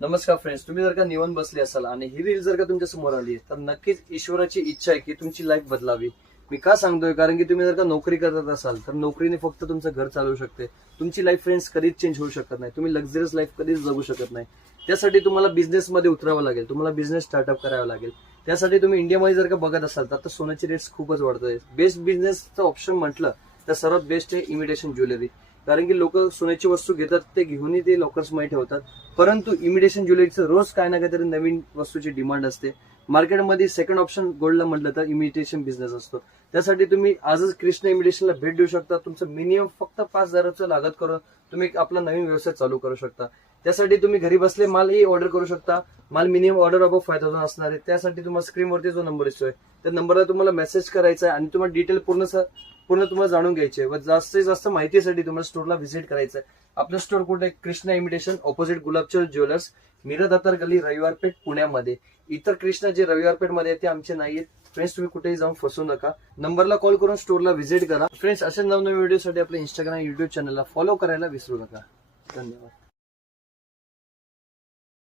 नमस्कार फ्रेंड्स, तुम्ही जर का निवांत बसले असाल आणि ही रील जर का तुमच्या समोर आली तर नक्कीच ईश्वराची इच्छा आहे की तुमची लाईफ बदलावी. मी का सांगतोय, कारण की तुम्ही जर का नोकरी करत असाल तर नोकरीने फक्त तुमचं घर चालवू शकते. तुमची लाईफ फ्रेंड्स कधीच चेंज होऊ शकत नाही. तुम्ही लक्झरियस लाईफ कधीच जगू शकत नाही. त्यासाठी तुम्हाला बिझनेस मध्ये उतरावं लागेल. तुम्हाला बिझनेस स्टार्टअप करावा लागेल. त्यासाठी तुम्ही इंडियामध्ये जर का बघत असाल तर आता सोन्याचे रेट्स खूपच वाढतोय. बेस्ट बिझनेसचं ऑप्शन म्हटलं तर सर्वात बेस्ट आहे इमिटेशन ज्वेलरी. कारण की लोक सोन्याची वस्तू घेतात, ते घेऊनही ते लॉकर्समध्ये ठेवतात. परंतु इमिटेशन ज्वेलरीचं रोज काय ना काहीतरी नवीन वस्तूची डिमांड असते. मार्केटमध्ये सेकंड ऑप्शन गोल्डला म्हटलं तर इमिटेशन बिझनेस असतो. त्यासाठी तुम्ही आजच कृष्ण इमिटेशनला भेट देऊ शकता. तुमचं मिनिमम फक्त 5,000 लागत करून तुम्ही आपला नवीन व्यवसाय चालू करू शकता. त्यासाठी तुम्ही घरी बसले मालही ऑर्डर करू शकता. माल मिनिमम ऑर्डर अबव 5,000 असणार आहे. त्यासाठी तुम्हाला स्क्रीनवरती जो नंबर दिसतोय त्या नंबरला तुम्हाला मेसेज करायचा आहे आणि तुम्हाला डिटेल पूर्ण तुम्हाला जाणून घ्यायचे व जास्तीत जास्त माहितीसाठी तुम्हाला स्टोरला व्हिजिट करायचं आहे. आपलं स्टोर कुठे आहे? Krishna imitation opposite Gulabchand jewellers, Meera Datar गल्ली, रविवार पेठ, पुण्यामध्ये. इतर कृष्णा जे रविवार पेठ मध्ये आहेत ते आमचे नाहीयेत. फ्रेंड्स, तुम्ही कुठेही जाऊन फसू नका. नंबरला कॉल करून स्टोरला व्हिजिट करा. फ्रेंड्स, अशा नवनवीन व्हिडिओसाठी आपल्या इंस्टाग्राम, युट्यूब चॅनलला फॉलो करायला विसरू नका. धन्यवाद.